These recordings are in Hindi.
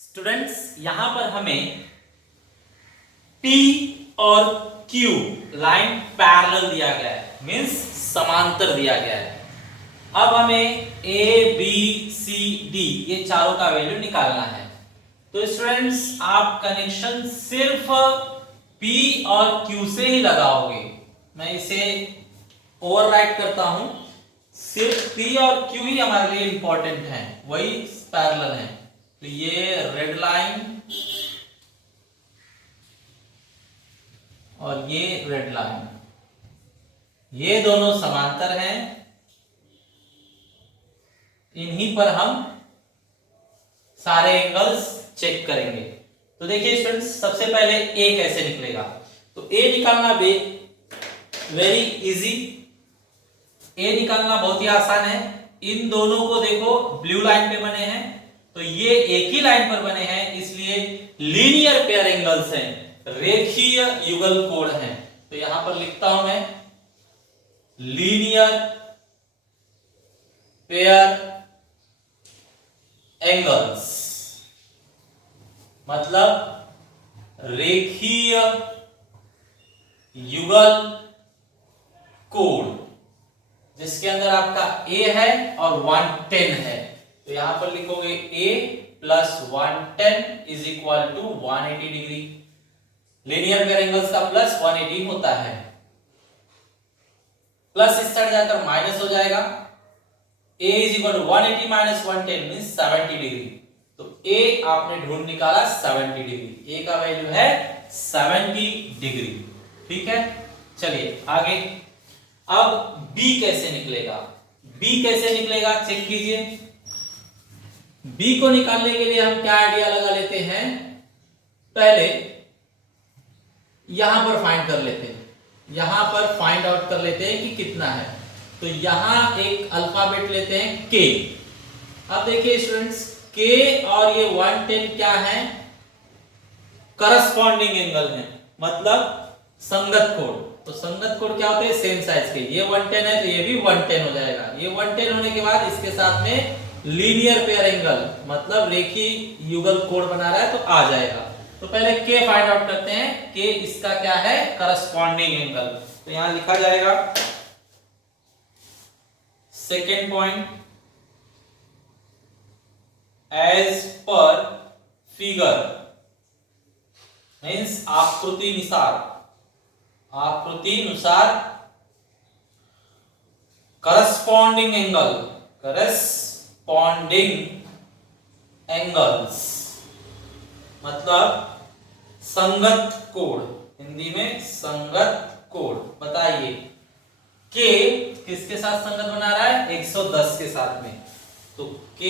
स्टूडेंट्स, यहां पर हमें P और Q लाइन पैरेलल दिया गया है, मींस समांतर दिया गया है। अब हमें A, B, C, D ये चारों का वैल्यू निकालना है। तो स्टूडेंट्स, आप कनेक्शन सिर्फ P और Q से ही लगाओगे। मैं इसे ओवरराइट करता हूं, सिर्फ P और Q ही हमारे लिए इंपॉर्टेंट है, वही पैरेलल है। तो ये रेड लाइन और ये रेड लाइन, ये दोनों समांतर हैं, इन्हीं पर हम सारे एंगल्स चेक करेंगे। तो देखिए स्टूडेंट्स, सबसे पहले ए कैसे निकलेगा। तो ए निकालना वेरी इजी, ए निकालना बहुत ही आसान है। इन दोनों को देखो, ब्लू लाइन पे बने हैं, तो ये एक ही लाइन पर बने हैं, इसलिए लीनियर पेयर एंगल्स हैं, रेखीय युगल कोण हैं। तो यहां पर लिखता हूं मैं लीनियर पेयर एंगल्स, मतलब रेखीय युगल कोण, जिसके अंदर आपका A है और 110 है। तो यहां पर लिखोगे A plus 110 is equal to 180 degree. Linear pair angles का प्लस 180 होता है, प्लस इस साइड जाकर माइनस हो जाएगा। A is equal to 180 minus 110 means 70 degree. तो A आपने ढूंढ निकाला 70 डिग्री, A का वैल्यू है 70 डिग्री। ठीक है, चलिए आगे। अब B कैसे निकलेगा, B कैसे निकलेगा चेक कीजिए। B को निकालने के लिए हम क्या आइडिया लगा लेते हैं, पहले यहां पर फाइंड कर लेते हैं, यहां पर फाइंड आउट कर लेते हैं कि कितना है। तो यहां एक अल्फाबेट लेते हैं K। अब देखिए स्टूडेंट्स, K और ये 110 क्या है, करस्पॉन्डिंग एंगल है, मतलब संगत कोण। तो संगत कोण क्या होते हैं, सेम साइज के। ये 110 है तो ये भी 110 हो जाएगा। ये 110 होने के बाद इसके साथ में लीनियर पेयर एंगल, मतलब रेखीय युगल कोण बना रहा है, तो आ जाएगा। तो पहले K फाइंड आउट करते हैं, K इसका क्या है, करस्पॉन्डिंग एंगल। तो यहां लिखा जाएगा second point, as per figure means आकृतिनुसार करस्पॉन्डिंग एंगल्स, मतलब संगत कोण, हिंदी में संगत कोण। बताइए K किसके साथ संगत बना रहा है, 110 के साथ में। तो K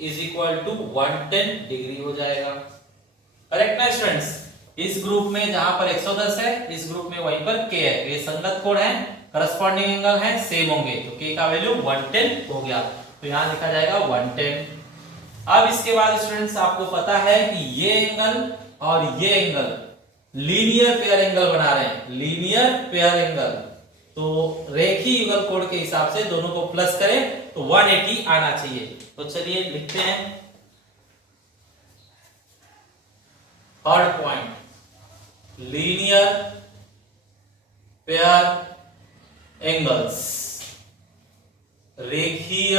is equal to 110 degree हो जाएगा। करेक्ट ना स्टूडेंट्स, इस ग्रुप में जहां पर 110 है, इस ग्रुप में वहीं पर K है, ये संगत कोण है, करस्पॉन्डिंग एंगल है, सेम होंगे, तो K का वैल्यू 110 हो गया। तो यहां लिखा जाएगा 110। अब इसके बाद स्टूडेंट्स, आपको पता है कि ये एंगल और ये एंगल लीनियर पेयर एंगल बना रहे हैं, लीनियर पेयर एंगल। तो रेखीय युगल कोण के हिसाब से दोनों को प्लस करें तो 180 आना चाहिए। तो चलिए लिखते हैं third point, linear pair angles, रेखीय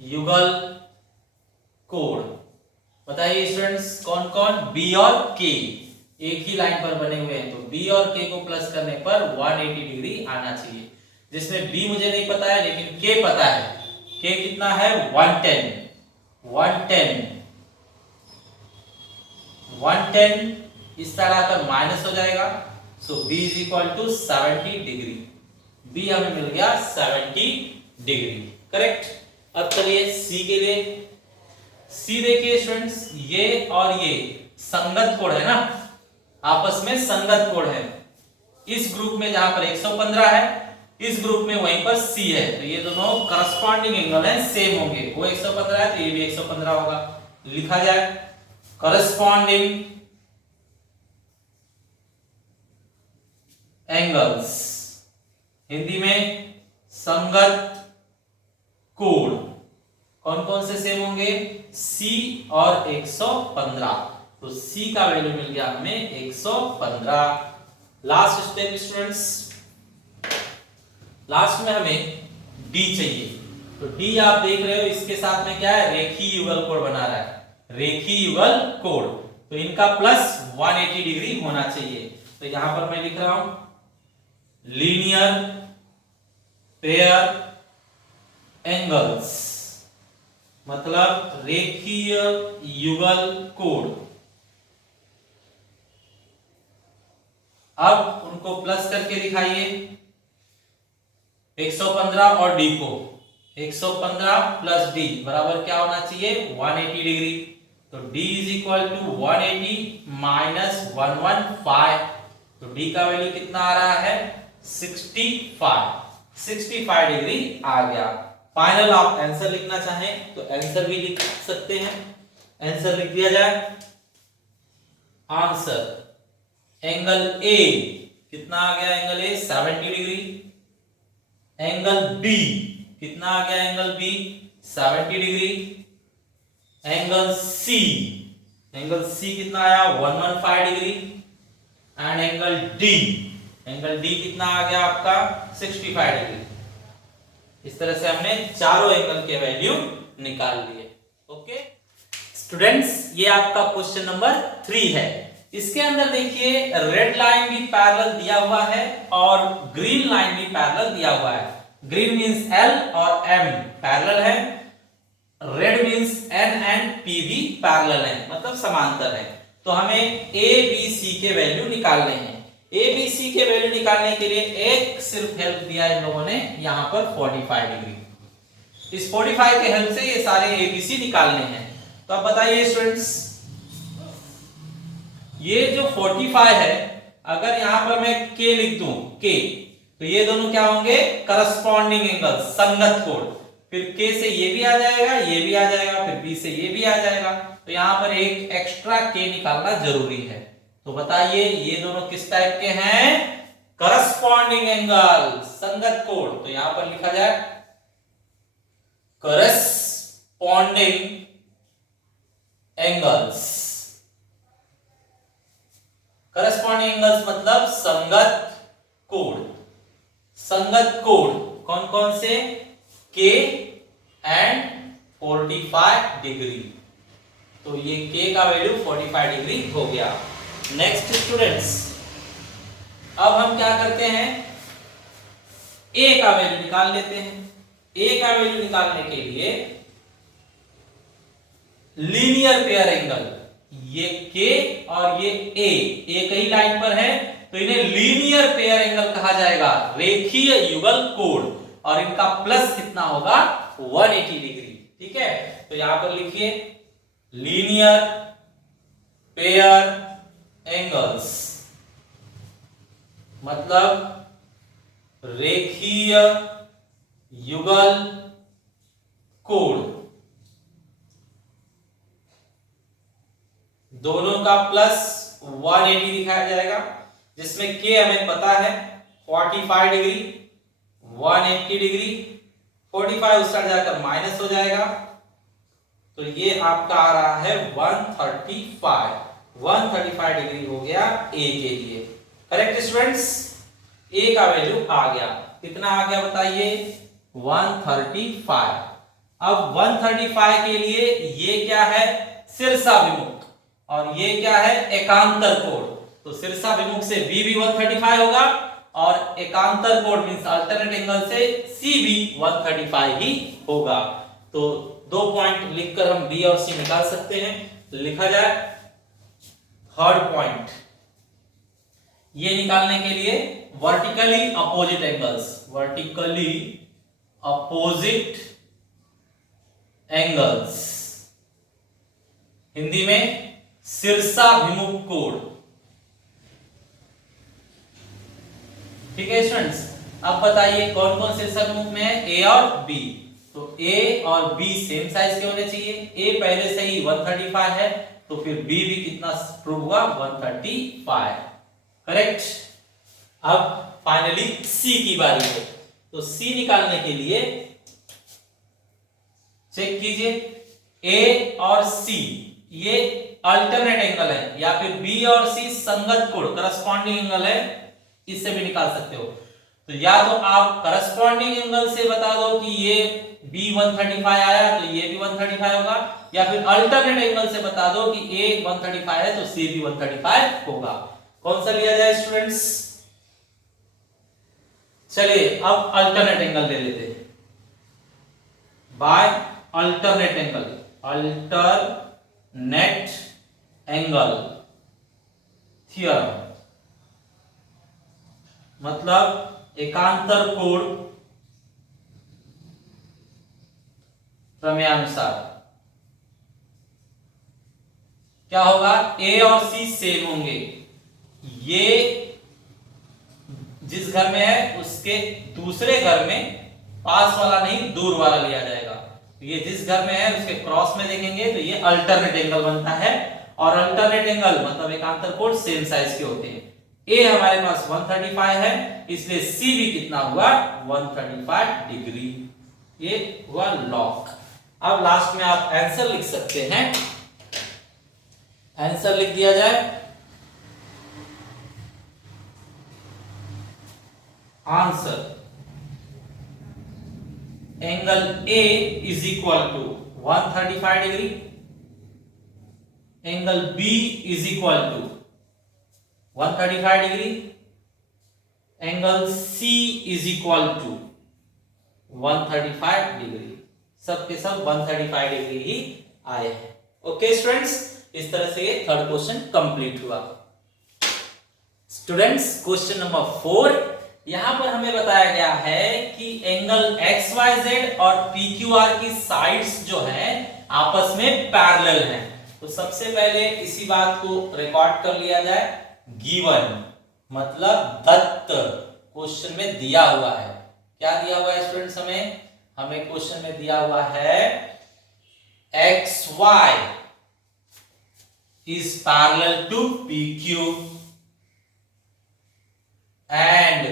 युगल कोण। बताइए स्टूडेंट्स कौन कौन, B और K एक ही लाइन पर बने हुए हैं, तो B और K को प्लस करने पर 180 डिग्री आना चाहिए। जिसमें B मुझे नहीं पता है लेकिन K पता है। K कितना है, 110 इस तरह आकर माइनस हो जाएगा। So B is equal to 70 degree. B हमें मिल गया 70 डिग्री, करेक्ट। अब चलिए C के लिए। C देखिए स्टूडेंट्स, ये और ये संगत कोण है ना, आपस में संगत कोण है। इस ग्रुप में जहां पर 115 है, इस ग्रुप में वहीं पर C है, तो ये दोनों करस्पॉन्डिंग एंगल हैं, सेम होंगे। वो 115 है तो ये भी 115 होगा। लिखा जाए करस्पॉन्डिंग एंगल्स, हिंदी में संगत कोण कौन कौन से सेम होंगे? C और 115। तो C का वैल्यू मिल गया हमें 115। लास्ट स्टेप स्टूडेंट्स, लास्ट में हमें D चाहिए। तो D आप देख रहे हो इसके साथ में क्या है? रेखीय युगल कोण बना रहा है, रेखीय युगल कोण। तो इनका प्लस 180 डिग्री होना चाहिए। तो यहां पर मैं लिख रहा हूं लीनियर पेयर एंगल्स, मतलब रेखीय युगल कोण। अब उनको प्लस करके दिखाइए 115 और डी को। 115 प्लस डी बराबर क्या होना चाहिए? 180 डिग्री। तो d is equal to 180 minus 115। तो d का वैल्यू कितना आ रहा है? 65 डिग्री आ गया। फाइनल आप आंसर लिखना चाहें तो आंसर भी लिख सकते हैं। आंसर लिख दिया जाए। आंसर एंगल ए कितना आ गया? Angle A 70 degree. Angle B कितना आ गया? Angle B 70 degree. Angle C कितना आया? 115 डिग्री। एंड एंगल डी कितना आ गया आपका? 65 डिग्री। इस तरह से हमने चारों एंगल के वैल्यू निकाल लिए। ओके स्टूडेंट्स, ये आपका क्वेश्चन नंबर 3 है। इसके अंदर देखिए रेड लाइन भी पैरेलल दिया हुआ है और ग्रीन लाइन भी पैरेलल दिया हुआ है। ग्रीन मींस L और M पैरेलल है, red means N and P भी पैरेलल है, मतलब समांतर है। तो हमें A B C के वैल्यू निकालने हैं। A B C के वैल्यू निकालने के लिए एक सिर्फ हेल्प दिया इन लोगों ने यहाँ पर 45 डिग्री। इस 45 के हेल्प से ये सारे A B C निकालने हैं। तो अब बताइए स्टूडेंट्स, ये जो 45 है, अगर यहां पर मैं K लिख दूं K, तो ये दोनों क्या होंगे? करस्पॉन्डिंग एंगल, संगत कोण। फिर K से ये भी आ जाएगा, ये भी आ जाएगा, फिर B से ये भी आ जाएगा। तो यहां पर एक एक्स्ट्रा K निकालना जरूरी है। तो बताइए ये दोनों किस टाइप के हैं? करस्पॉन्डिंग एंगल, संगत कोण। तो यहां पर लिखा जाए करस्पॉन्डिंग एंगल्स। करस्पॉन्डिंग एंगल्स मतलब संगत कोण। संगत कोण कौन कौन से? K and 45 degree. तो ये K का वैल्यू 45 डिग्री हो गया। नेक्स्ट स्टूडेंट्स, अब हम क्या करते हैं? A का वैल्यू निकाल लेते हैं। A का वैल्यू निकालने के लिए लीनियर पेयर एंगल, ये K और ये A एक ही लाइन पर है, तो इन्हें लीनियर पेयर एंगल कहा जाएगा, रेखीय युगल कोण। और इनका प्लस कितना होगा? 180 डिग्री। ठीक है, तो यहां पर लिखिए लीनियर पेयर एंगल्स, मतलब रेखीय युगल कोण। दोनों का प्लस 180 दिखाया जाएगा, जिसमें K हमें पता है 45 डिग्री, 180 डिग्री, 45 उस साइड जाकर माइनस हो जाएगा। तो ये आपका आ रहा है 135 डिग्री हो गया A के लिए। करेक्ट स्टूडेंट्स, A का वैल्यू आ गया। कितना आ गया बताइए? 135। अब 135 के लिए ये क्या है? शीर्षाभिमुख, और ये क्या है? एकांतर कोण। तो शीर्षाभिमुख से B भी 135 होगा और एकांतर कोण मींस अल्टरनेट एंगल से C भी 135 ही होगा। तो 2 पॉइंट लिखकर हम B और C निकाल सकते हैं। तो लिखा जाए थर्ड पॉइंट, ये निकालने के लिए vertically opposite angles, vertically opposite angles, Hindi में शीर्षाभिमुख कोण। ठीक है स्टूडेंट्स, अब बताइए कौन कौन शीर्षाभिमुख में है? A और B। तो A और B सेम साइज के होने चाहिए। A पहले से ही 135 है, तो फिर B भी कितना प्रूव हुआ? 135। करेक्ट। अब फाइनली सी की बारी है। तो सी निकालने के लिए चेक कीजिए, ए और सी ये अल्टरनेट एंगल है, या फिर बी और सी संगत कोण करस्पॉन्डिंग एंगल है, इससे भी निकाल सकते हो। तो या तो आप करस्पॉन्डिंग एंगल से बता दो कि ये बी 135 आया तो ये भी 135 होगा, या फिर अल्टरनेट एंगल से बता दो कि ए 135 है तो सी भी 135 होगा। कौन सा लिया जाए स्टूडेंट्स? चलिए अब अल्टरनेट एंगल ले लेते हैं। By alternate angle, alternate angle theorem मतलब एकांतर कोण प्रमेयानुसार क्या होगा, ए और सी सेम होंगे। ये जिस घर में है उसके दूसरे घर में पास वाला नहीं दूर वाला लिया जाएगा। ये जिस घर में है उसके क्रॉस में देखेंगे तो ये अल्टरनेट एंगल बनता है, और अल्टरनेट एंगल मतलब एकांतर कोण सेम साइज के होते हैं। ए हमारे पास 135 है, इसलिए सी भी कितना हुआ 135 डिग्री। ये हुआ लॉक। अब लास्ट में आप आंसर लिख सकते हैं। आंसर लिख दिया जाए, answer angle A is equal to 135 degree, angle B is equal to 135 degree, angle C is equal to 135 degree. सबके सब 135 डिग्री ही आए हैं। ओके स्टूडेंट्स, इस तरह से ये थर्ड क्वेश्चन कंप्लीट हुआ। स्टूडेंट्स क्वेश्चन नंबर 4, यहां पर हमें बताया गया है कि एंगल एक्स वाई जेड और पी क्यू आर की साइड्स जो है आपस में पैरेलल हैं। तो सबसे पहले इसी बात को रिकॉर्ड कर लिया जाए। गिवन मतलब दत्त, क्वेश्चन में दिया हुआ है। क्या दिया हुआ है स्टूडेंट्स? हमें क्वेश्चन में दिया हुआ है X Y is parallel to PQ and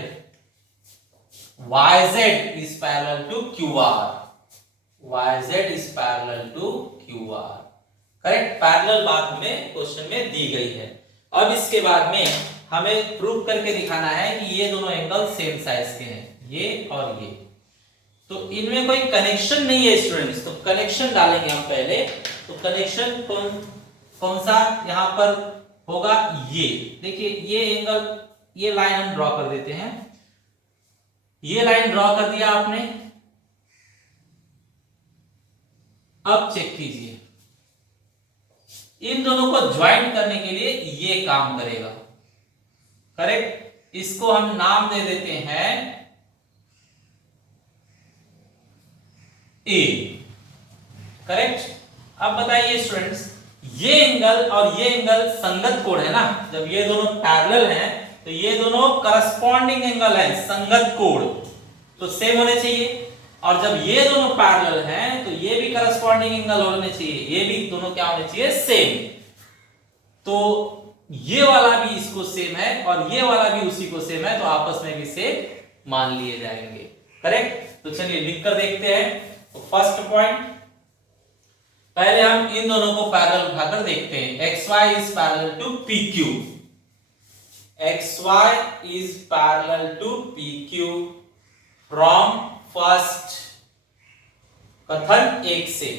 YZ is parallel to QR. YZ is parallel to QR. Correct, parallel बात हमें क्वेश्चन में दी गई है। अब इसके बाद में हमें प्रूव करके दिखाना है कि ये दोनों एंगल सेम साइज के हैं, ये और ये। तो इनमें कोई कनेक्शन नहीं है स्टूडेंट्स, तो कनेक्शन डालेंगे हम पहले। तो कनेक्शन कौन सा यहां पर होगा? ये देखिए, ये एंगल, ये लाइन हम ड्रॉ कर देते हैं। ये लाइन ड्रॉ कर दिया आपने। अब चेक कीजिए, इन दोनों को ज्वाइन करने के लिए ये काम करेगा। करेक्ट, इसको हम नाम दे देते हैं ए। करेक्ट, अब बताइए स्टूडेंट्स, ये एंगल और ये एंगल संगत कोण है ना। जब ये दोनों पैरेलल हैं तो ये दोनों करस्पॉन्डिंग एंगल है, संगत कोण तो सेम होने चाहिए। और जब ये दोनों पैरेलल हैं तो ये भी करस्पॉन्डिंग एंगल होने चाहिए, ये भी दोनों क्या होने चाहिए? सेम। तो ये वाला भी इसको सेम है और ये वाला भी उसी को सेम है, तो आपस में भी सेम मान लिए जाएंगे। करेक्ट, तो चलिए लिख कर देखते हैं। तो फर्स्ट पॉइंट, पहले हम इन दोनों को पैरेलल उठाकर देखते हैं। xy is parallel to PQ, xy is parallel to PQ from first कथन 1 से।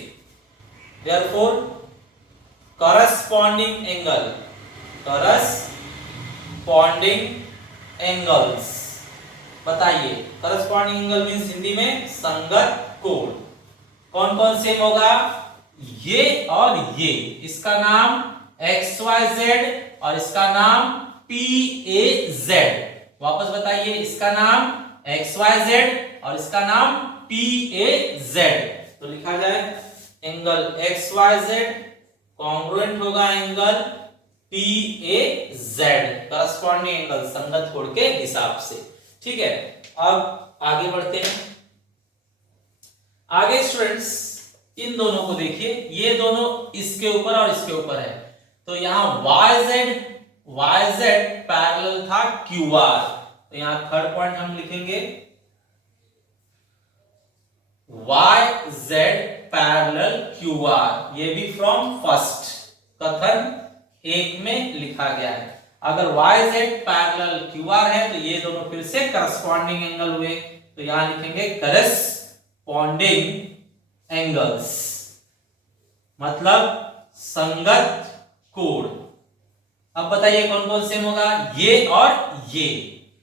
therefore corresponding angles, बताइए corresponding angle मींस हिंदी में संगत कोण। कौन कौन सेम होगा? ये और ये। इसका नाम XYZ और इसका नाम PAZ। वापस बताइए, इसका नाम XYZ और इसका नाम PAZ। तो लिखा जाए एंगल XYZ कॉन्ग्रुएंट होगा एंगल PAZ, करस्पॉन्डिंग एंगल संगत कोण के हिसाब से। ठीक है, अब आगे बढ़ते हैं। आगे स्टूडेंट्स इन दोनों को देखिए, ये दोनों इसके ऊपर और इसके ऊपर है। तो यहां YZ पैरेलल था QR, तो यहाँ थर्ड पॉइंट हम लिखेंगे YZ पैरेलल QR, ये भी फ्रॉम फर्स्ट कथन एक में लिखा गया है। अगर YZ पैरेलल QR है तो ये दोनों फिर से करस्पॉन्डिंग एंगल हुए, तो यहां लिखेंगे करस्पॉन्डिंग एंगल्स, मतलब संगत कोण। अब बताइए कौन कौन सेम होगा, ये और ये,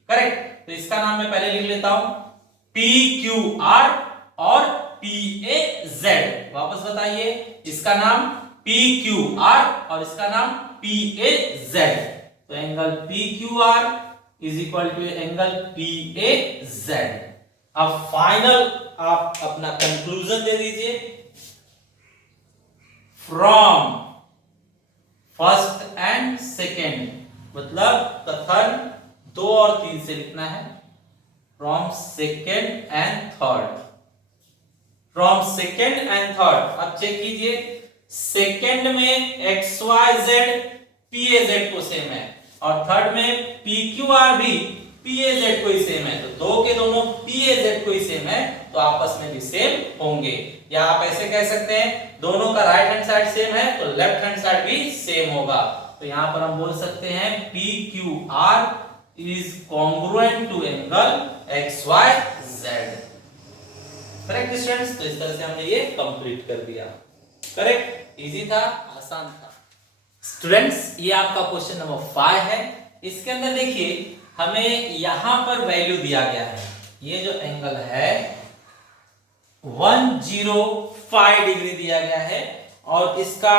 करेक्ट। तो इसका नाम मैं पहले लिख लेता हूं PQR और PAZ। वापस बताइए, इसका नाम PQR और इसका नाम PAZ। तो angle PQR is equal to angle PAZ। अब फाइनल आप अपना कंक्लूजन दे दीजिए। फ्रॉम फर्स्ट एंड सेकेंड, मतलब कथन 2 और 3 से लिखना है। From second and third, from second and third. अब चेक कीजिए, सेकेंड में XYZ PAZ को सेम है और थर्ड में PQR भी PAZ को ही सेम है, तो दो के दोनों PAZ को ही सेम है, तो आपस में भी सेम होंगे। या आप ऐसे कह सकते हैं, दोनों का राइट हैंड साइड सेम है तो लेफ्ट हैंड साइड भी सेम होगा। तो यहां पर हम बोल सकते हैं PQR is congruent to angle XYZ। Correct students, तो इस तरह से हमने ये कंप्लीट कर दिया। करेक्ट, इजी था, आसान था। स्टूडेंट्स, ये आपका क्वेश्चन नंबर 5 है। इसके अंदर देखिए हमें यहां पर वैल्यू दिया गया है, ये जो एंगल है 105 डिग्री दिया गया है और इसका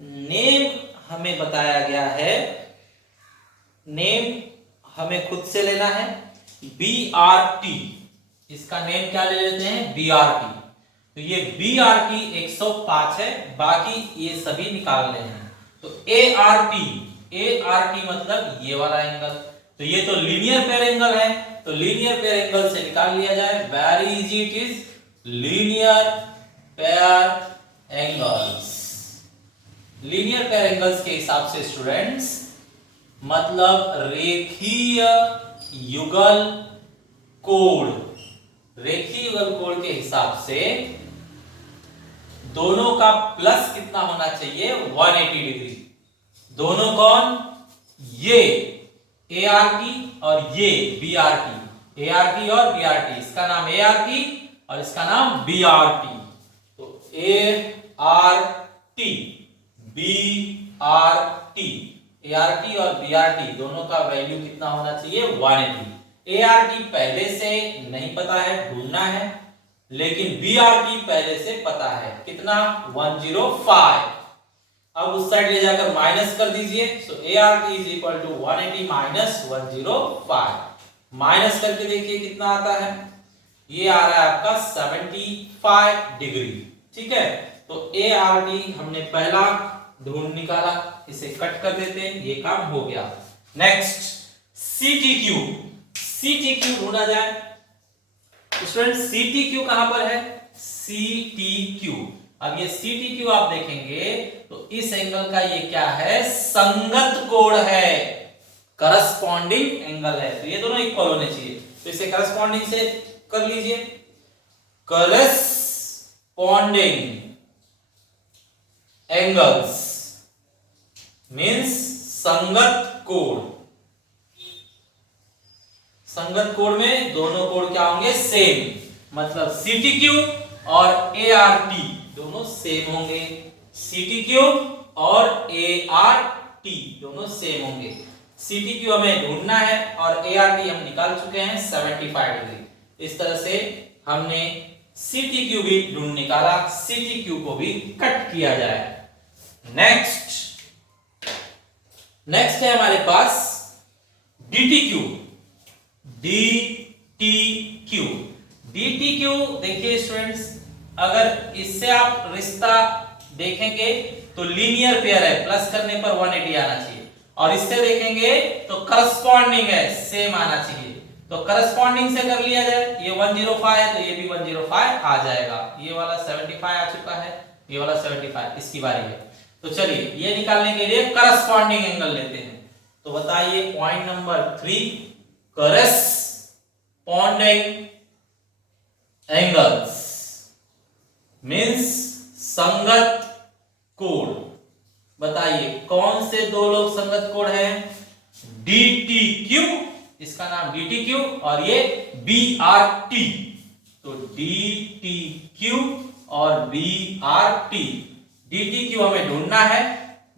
नेम हमें बताया गया है। नेम हमें खुद से लेना है BRT। इसका नेम क्या ले लेते हैं, BRT। तो ये BRT 105 है, बाकी ये सभी निकालने हैं। तो ART मतलब ये वाला एंगल, तो ये तो लीनियर पेयर एंगल है, तो लीनियर पेयर एंगल से निकाल लिया जाए। Very easy it is, linear pair angles. Linear pair angles के हिसाब से स्टूडेंट्स मतलब रेखीय युगल कोण। रेखीय युगल कोण के हिसाब से दोनों का प्लस कितना होना चाहिए, 180 डिग्री। दोनों कौन, ये ART और ये BRT। ART और BRT, इसका नाम ART और इसका नाम BRT। तो ART BRT, ART और BRT दोनों का वैल्यू कितना होना चाहिए, 180। ART पहले से नहीं पता है, ढूंढना है, लेकिन BRT पहले से पता है, कितना, 105। अब उस साइड ले जाकर माइनस कर दीजिए। So ART is equal to 180 minus 105। Minus करके देखिए कितना आता है, ये आ रहा है आपका 75 डिग्री। ठीक है, तो ART हमने पहला ढूंढ निकाला, इसे कट कर देते हैं, ये काम हो गया। Next CTQ। CTQ ढूंढा जाए। स्टूडेंट CTQ कहां पर है, CTQ। अब ये CTQ आप देखेंगे तो इस एंगल का ये क्या है, संगत कोण है, करस्पॉन्डिंग एंगल है, तो ये दोनों इक्वल होने चाहिए। तो इसे करस्पॉन्डिंग से कर लीजिए, करस्पॉन्डिंग एंगल्स मींस संगत कोण। संगत कोण में दोनों कोण क्या होंगे, सेम, मतलब CTQ और ART दोनों सेम होंगे। CTQ और ART दोनों सेम होंगे। CTQ हमें ढूंढना है और ART हम निकाल चुके हैं 75 डिग्री। इस तरह से हमने CTQ भी ढूंढ निकाला, CTQ को भी कट किया जाए। नेक्स्ट है हमारे पास DTQ। देखिए स्टूडेंट्स, अगर इससे आप रिश्ता देखेंगे तो लीनियर पेयर है, प्लस करने पर 180 आना चाहिए, और इससे देखेंगे तो करस्पॉन्डिंग है, सेम आना चाहिए। तो करस्पॉन्डिंग से कर लिया जाए, ये 105 है तो ये भी 105 आ जाएगा। ये वाला 75 आ चुका है, ये वाला 75, इसकी बारी है। तो चलिए ये निकालने के लिए करस्पॉन्डिंग एंगल लेते हैं। तो बताइए point number 3, corresponding angles means संगत कोण। बताइए कौन से दो लोग संगत कोण हैं? DTQ, इसका नाम DTQ और ये BRT। तो DTQ और BRT, DTQ हमें ढूंढना है,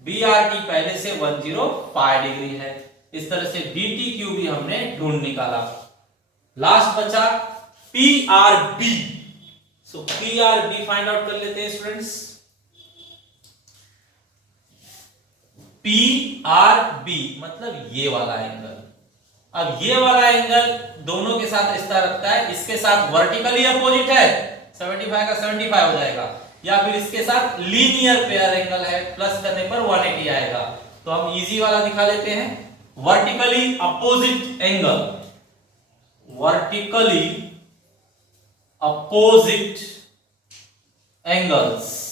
BRT पहले से 105 डिग्री है। इस तरह से DTQ भी हमने ढूंढ निकाला। लास्ट बचा PRB। सो PRB फाइंड आउट कर लेते हैं स्टूडेंट्स। PRB मतलब ये वाला एंगल। अब ये वाला एंगल दोनों के साथ रिश्ता रखता है, इसके साथ वर्टिकली अपोजिट है, 75 का 75 हो जाएगा, या फिर इसके साथ लीनियर पेयर एंगल है, प्लस करने पर 180 आएगा। तो हम इजी वाला दिखा लेते हैं, vertically opposite angle. Vertically opposite angles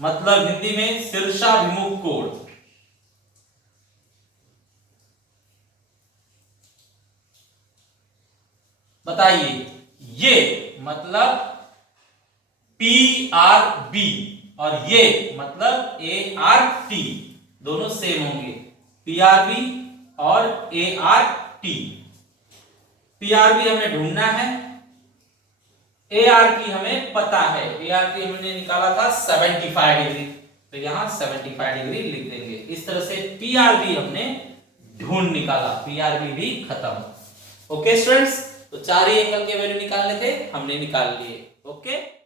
मतलब हिंदी में शीर्षाभिमुख कोण। बताइए ये मतलब PRB और ये मतलब ART, दोनों सेम होंगे, PRB और ART। PRB हमें ढूंढना है, ART हमें पता है, ART हमने निकाला था 75 डिग्री, तो यहां 75 डिग्री लिख देंगे। इस तरह से PRB हमने ढूंढ निकाला, PRB भी खत्म। ओके स्टूडेंट्स, तो चार ही एंगल के वैल्यू निकालने थे, हमने निकाल लिए। ओके।